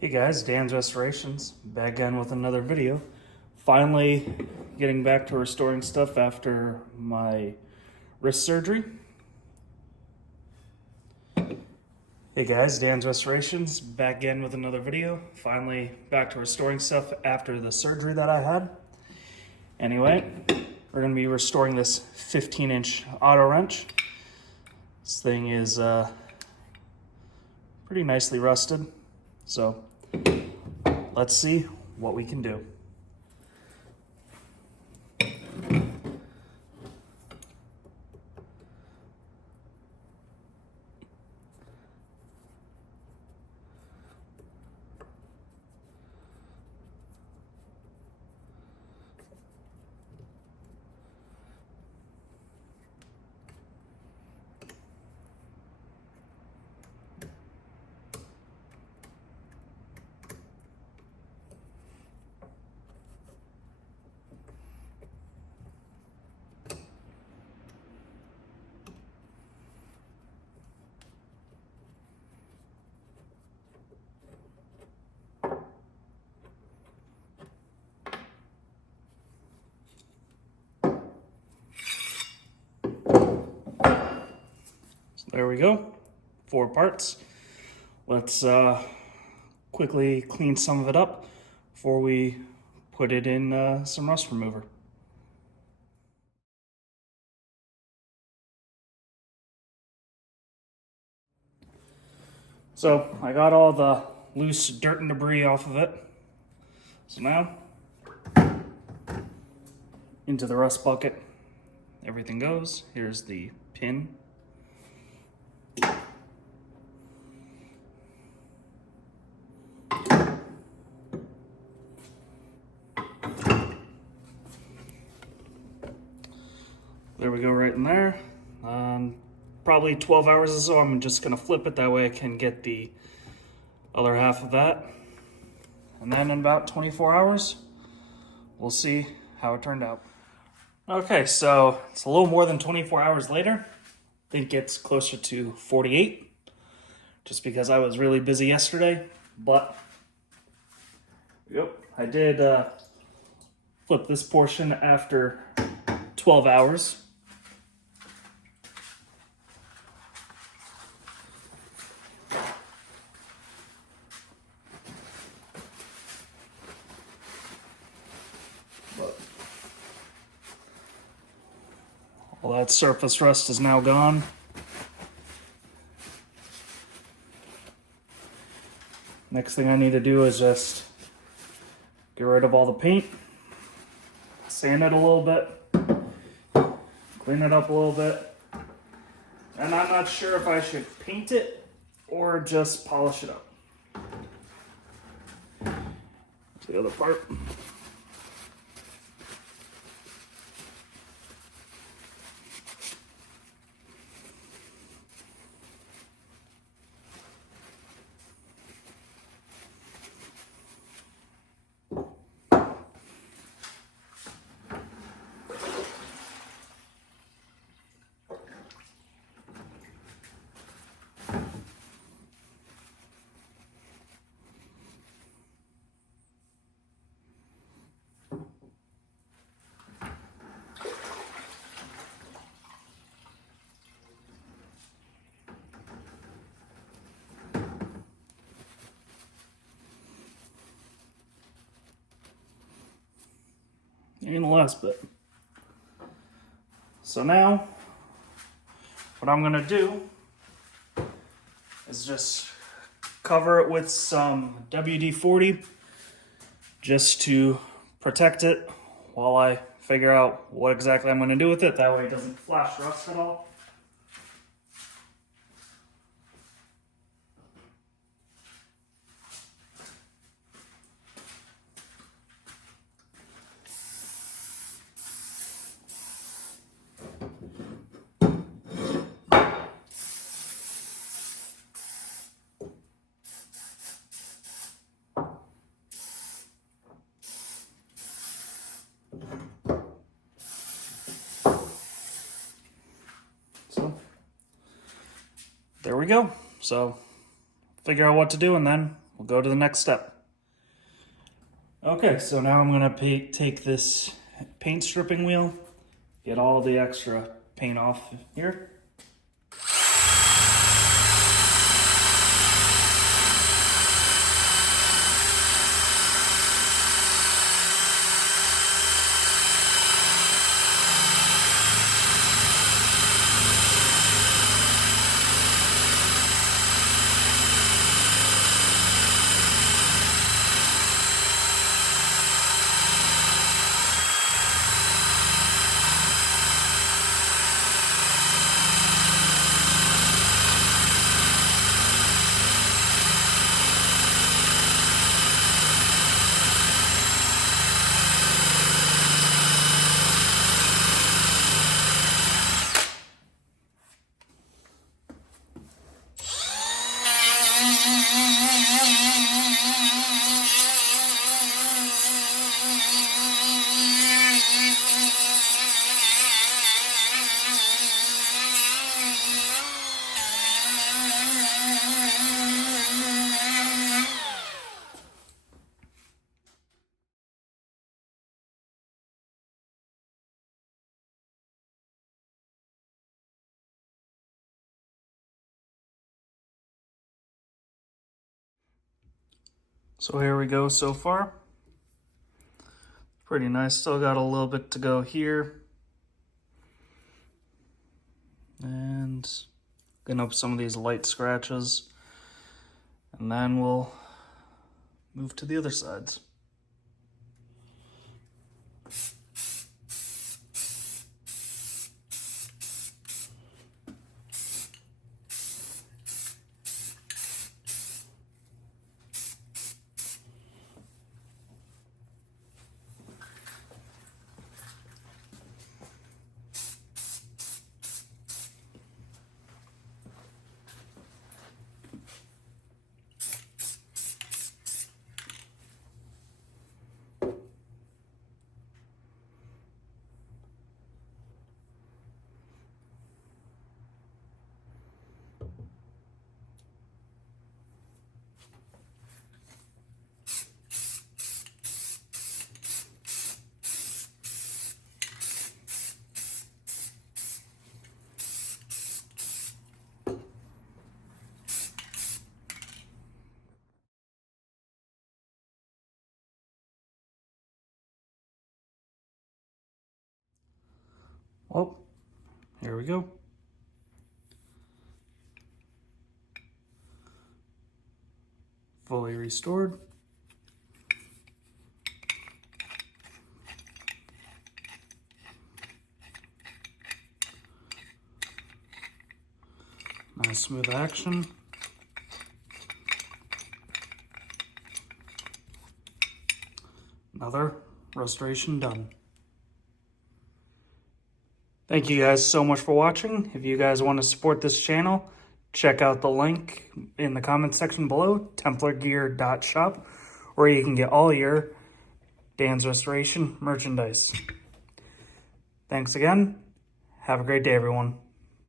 Hey guys, Dan's Restorations, back again with another video. Finally getting back to restoring stuff after my wrist surgery. Hey guys, Dan's Restorations, back again with another video. Finally back to restoring stuff after the surgery that I had. Anyway, we're going to be restoring this 15-inch auto wrench. This thing is pretty nicely rusted, so let's see what we can do. There we go, 4 parts. Let's quickly clean some of it up before we put it in some rust remover. So I got all the loose dirt and debris off of it. So now, into the rust bucket, everything goes. Here's the pin. There we go, right in there. Probably 12 hours or so. I'm just gonna flip it, that way I can get the other half of that. And then in about 24 hours, we'll see how it turned out. Okay, so it's a little more than 24 hours later. I think it's closer to 48, just because I was really busy yesterday. But, yep, I did flip this portion after 12 hours. All that surface rust is now gone. Next thing I need to do is just get rid of all the paint, sand it a little bit, clean it up a little bit. And I'm not sure if I should paint it or just polish it up. That's the other part. And the last bit. So now, what I'm gonna do is just cover it with some WD-40 just to protect it while I figure out what exactly I'm gonna do with it. That way it doesn't flash rust at all. we go. So figure out what to do and then we'll go to the next step. Okay, so now I'm gonna take this paint stripping wheel, get all the extra paint off here. So here we go so far. Pretty nice. Still got a little bit to go here. And clean up some of these light scratches. And then we'll move to the other sides. Well, here we go. Fully restored. Nice smooth action. Another restoration done. Thank you guys so much for watching. If you guys want to support this channel, check out the link in the comment section below, templargear.shop, where you can get all your Dan's Restoration merchandise. Thanks again. Have a great day, everyone.